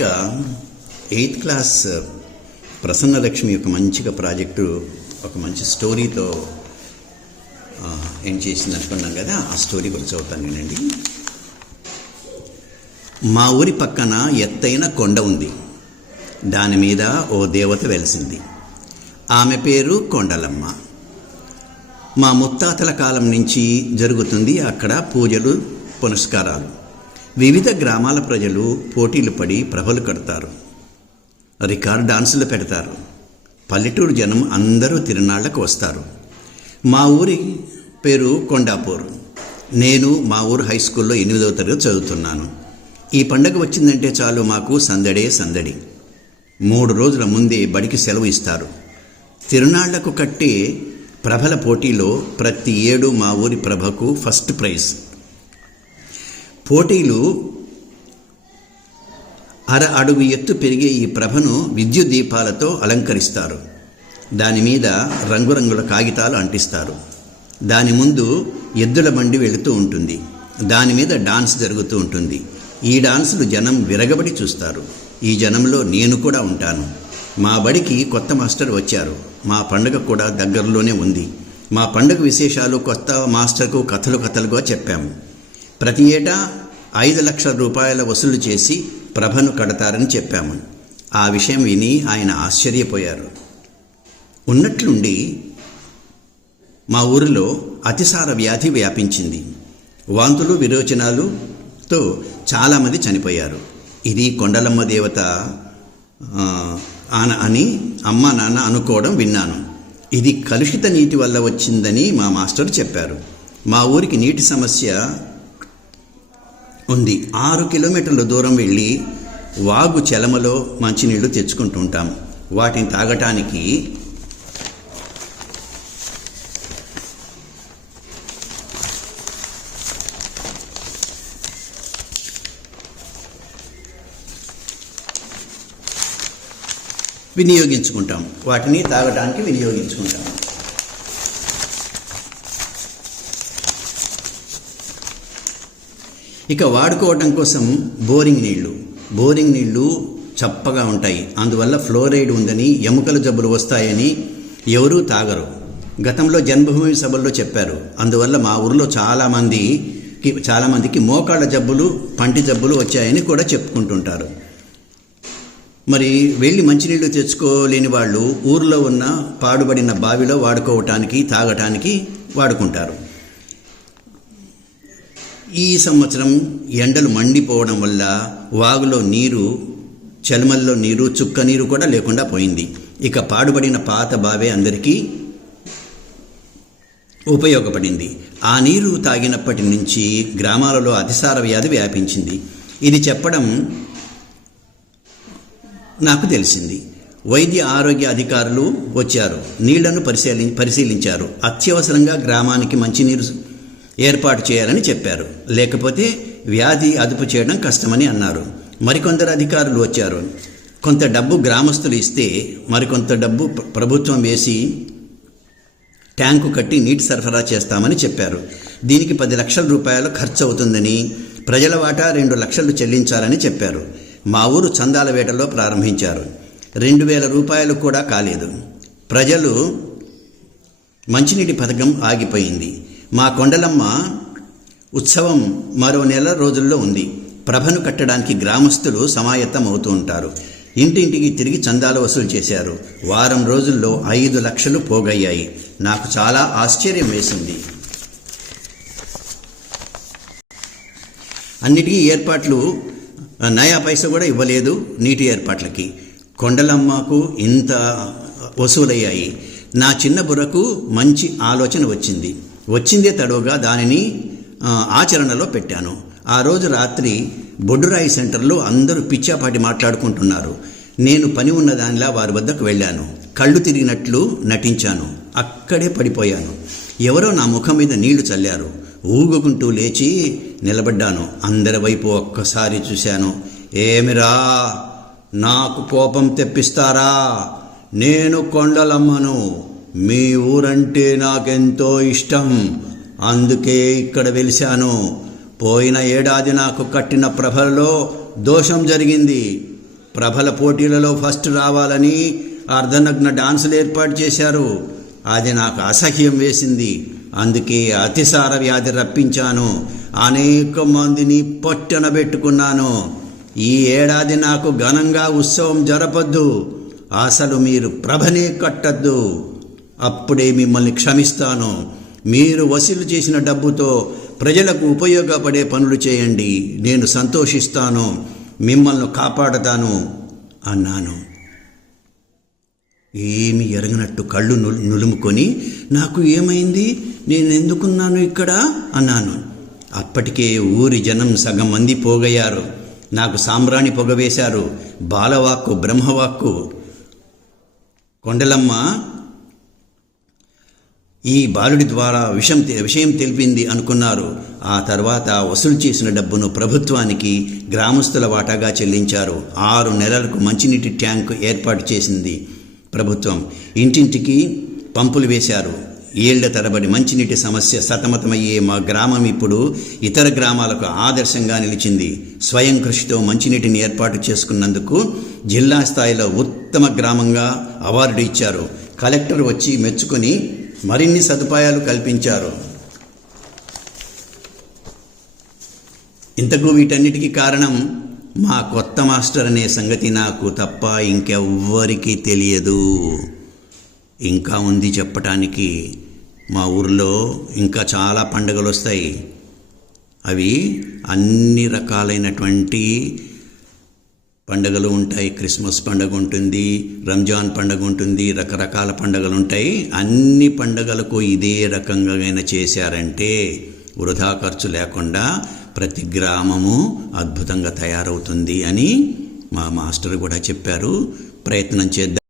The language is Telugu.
మంచిగా 8th క్లాస్ ప్రసన్నలక్ష్మి ఒక మంచిగా ప్రాజెక్టు ఒక మంచి స్టోరీతో ఏం చేసింది అనుకున్నాం కదా, ఆ స్టోరీ కూడా చదువుతాను నేనండి. మా ఊరి పక్కన ఎత్తైన కొండ ఉంది. దాని మీద ఓ దేవత వెలిసింది. ఆమె పేరు కొండలమ్మ. మా ముత్తాతల కాలం నుంచి జరుగుతుంది అక్కడ పూజలు పునస్కారాలు. వివిధ గ్రామాల ప్రజలు పోటీలు పడి ప్రభలు కడతారు, రికార్డ్ డాన్సులు పెడతారు. పల్లెటూరు జనం అందరూ తిరునాళ్లకు వస్తారు. మా ఊరి పేరు కొండాపూర్. నేను మా ఊరు హై స్కూల్లో 8వ తరగతి చదువుతున్నాను. ఈ పండగ వచ్చిందంటే చాలు మాకు సందడే సందడి. 3 రోజుల ముందే బడికి సెలవు ఇస్తారు. తిరునాళ్లకు కట్టే ప్రభల పోటీలో ప్రతి ఏడు మా ఊరి ప్రభకు ఫస్ట్ ప్రైజ్. పోటీలు అడుగు ఎత్తు పెరిగే ఈ ప్రభను విద్యుత్ దీపాలతో అలంకరిస్తారు. దాని మీద రంగురంగుల కాగితాలు అంటిస్తారు. దాని ముందు ఎద్దుల బండి వెళుతూ ఉంటుంది. దాని మీద డాన్స్ జరుగుతూ ఉంటుంది. ఈ డాన్సులు జనం విరగబడి చూస్తారు. ఈ జనంలో నేను కూడా ఉంటాను. మా బడికి కొత్త మాస్టర్ వచ్చారు. మా పండుగ కూడా దగ్గరలోనే ఉంది. మా పండుగ విశేషాలు కొత్త మాస్టర్కు కథలుగా చెప్పాము. ప్రతి ఏటా 5 లక్షల రూపాయల వసూలు చేసి ప్రభను కడతారని చెప్పాము. ఆ విషయం విని ఆయన ఆశ్చర్యపోయారు. ఉన్నట్లుండి మా ఊరిలో అతిసార వ్యాధి వ్యాపించింది. వాంతులు విరోచనాలతో చాలామంది చనిపోయారు. ఇది కొండలమ్మ దేవత అని అమ్మ నాన్న అనుకోవడం విన్నాను. ఇది కలుషిత నీటి వల్ల వచ్చిందని మా మాస్టర్ చెప్పారు. మా ఊరికి నీటి సమస్య ఉంది. 6 కిలోమీటర్ల దూరం వెళ్ళి వాగు చెలమలో మంచినీళ్లు తెచ్చుకుంటూ ఉంటాం. వాటిని తాగటానికి వినియోగించుకుంటాం. ఇక వాడుకోవటం కోసం బోరింగ్ నీళ్లు చప్పగా ఉంటాయి. అందువల్ల ఫ్లోరైడ్ ఉందని, ఎముకల జబ్బులు వస్తాయని ఎవరూ తాగరు. గతంలో జన్మభూమి సభల్లో చెప్పారు. అందువల్ల మా ఊరిలో చాలామందికి మోకాళ్ళ జబ్బులు, పంటి జబ్బులు వచ్చాయని కూడా చెప్పుకుంటుంటారు. మరి వెళ్ళి మంచినీళ్లు తెచ్చుకోలేని వాళ్ళు ఊరిలో ఉన్న పాడుబడిన బావిలో వాడుకోవటానికి, తాగటానికి వాడుకుంటారు. ఈ సంవత్సరం ఎండలు మండిపోవడం వల్ల వాగులో నీరు, చలమల్లో నీరు, చుక్క నీరు కూడా లేకుండా పోయింది. ఇక పాడుబడిన పాత బావే అందరికీ ఉపయోగపడింది. ఆ నీరు తాగినప్పటి నుంచి గ్రామాలలో అతిసార వ్యాధి వ్యాపించింది. ఇది చెప్పడం నాకు తెలిసింది. వైద్య ఆరోగ్య అధికారులు వచ్చారు. నీళ్లను పరిశీలించారు. అత్యవసరంగా గ్రామానికి మంచినీరు ఏర్పాటు చేయాలని చెప్పారు. లేకపోతే వ్యాధి అదుపు చేయడం కష్టమని అన్నారు. మరికొందరు అధికారులు వచ్చారు. కొంత డబ్బు గ్రామస్తులు ఇస్తే మరికొంత డబ్బు ప్రభుత్వం వేసి ట్యాంకు కట్టి నీటి సరఫరా చేస్తామని చెప్పారు. దీనికి 10 లక్షల రూపాయలు ఖర్చు అవుతుందని, ప్రజల వాటా 2 లక్షలు చెల్లించాలని చెప్పారు. మా ఊరు చందాల వేటలో ప్రారంభించారు. 2,000 రూపాయలు కూడా కాలేదు. ప్రజలు మంచినీటి పథకం ఆగిపోయింది. మా కొండలమ్మ ఉత్సవం మరో నెల రోజుల్లో ఉంది. ప్రభను కట్టడానికి గ్రామస్తులు సమాయత్తం అవుతూ ఉంటారు. ఇంటింటికి తిరిగి చందాలు వసూలు చేశారు. వారం రోజుల్లో 5 లక్షలు పోగయ్యాయి. నాకు చాలా ఆశ్చర్యం వేసింది. అన్నిటికీ ఏర్పాట్లు నయా పైసా కూడా ఇవ్వలేదు. నీటి ఏర్పాట్లకి కొండలమ్మకు ఇంత వసూలయ్యాయి. నా చిన్న బుర్రకు మంచి ఆలోచన వచ్చిందే తడవుగా దానిని ఆచరణలో పెట్టాను. ఆ రోజు రాత్రి బొడ్డురాయి సెంటర్లో అందరూ పిచ్చాపాటి మాట్లాడుకుంటున్నారు. నేను పని ఉన్న దానిలా వారి వద్దకు వెళ్ళాను. కళ్ళు తిరిగినట్లు నటించాను. అక్కడే పడిపోయాను. ఎవరో నా ముఖం మీద నీళ్లు చల్లారు. ఊగుకుంటూ లేచి నిలబడ్డాను. అందరి వైపు ఒక్కసారి చూశాను. ఏమిరా, నాకు కోపం తెప్పిస్తారా? నేను కొండలమ్మను. మీ ఊరంటే నాకెంతో ఇష్టం. అందుకే ఇక్కడ వెలిశాను. పోయిన ఏడాది నాకు కట్టిన ప్రభలలో దోషం జరిగింది. ప్రభల పోటీలలో ఫస్ట్ రావాలని అర్ధనగ్న డాన్సులు ఏర్పాటు చేశారు. అది నాకు అసహ్యం వేసింది. అందుకే అతిసార వ్యాధి రప్పించాను. అనేక మందిని పొట్టనబెట్టుకున్నాను. ఈ ఏడాది నాకు ఘనంగా ఉత్సవం జరపొద్దు. అసలు మీరు ప్రభనే కట్టద్దు. అప్పుడే మిమ్మల్ని క్షమిస్తాను. మీరు వసూలు చేసిన డబ్బుతో ప్రజలకు ఉపయోగపడే పనులు చేయండి. నేను సంతోషిస్తాను. మిమ్మల్ని కాపాడతాను అన్నాను. ఏమి ఎరగనట్టు కళ్ళు నులుముకొని, నాకు ఏమైంది, నేను ఎందుకున్నాను ఇక్కడ అన్నాను. అప్పటికే ఊరి జనం సగం మంది పోగయ్యారు. నాకు సాంబ్రాణి పొగవేశారు. బాలవాక్కు, బ్రహ్మవాక్కు. కొండలమ్మ ఈ బాలుడి ద్వారా విషయం తెలిపింది అనుకున్నారు. ఆ తర్వాత వసూలు చేసిన డబ్బును ప్రభుత్వానికి గ్రామస్తుల వాటాగా చెల్లించారు. 6 నెలలకు మంచినీటి ట్యాంకు ఏర్పాటు చేసింది ప్రభుత్వం. ఇంటింటికి పంపులు వేశారు. ఏళ్ల తరబడి మంచినీటి సమస్య సతమతమయ్యే మా గ్రామం ఇప్పుడు ఇతర గ్రామాలకు ఆదర్శంగా నిలిచింది. స్వయం కృషితో మంచినీటిని ఏర్పాటు చేసుకున్నందుకు జిల్లా స్థాయిలో ఉత్తమ గ్రామంగా అవార్డు ఇచ్చారు. కలెక్టర్ వచ్చి మెచ్చుకొని మరిన్ని సదుపాయాలు కల్పించారు. ఇంతకు వీటన్నిటికీ కారణం మా కొత్త మాస్టర్ అనే సంగతి నాకు తప్ప ఇంకెవ్వరికీ తెలియదు. ఇంకా ఉంది చెప్పటానికి. మా ఊర్లో ఇంకా చాలా పండుగలు వస్తాయి. అవి అన్ని రకాలైనటువంటి పండుగలు ఉంటాయి. క్రిస్మస్ పండుగ ఉంటుంది, రంజాన్ పండుగ ఉంటుంది, రకరకాల పండుగలు ఉంటాయి. అన్ని పండుగలకు ఇదే రకంగా చేశారంటే వృధా ఖర్చు లేకుండా ప్రతి గ్రామము అద్భుతంగా తయారవుతుంది అని మా మాస్టర్ కూడా చెప్పారు. ప్రయత్నం చేద్దాం.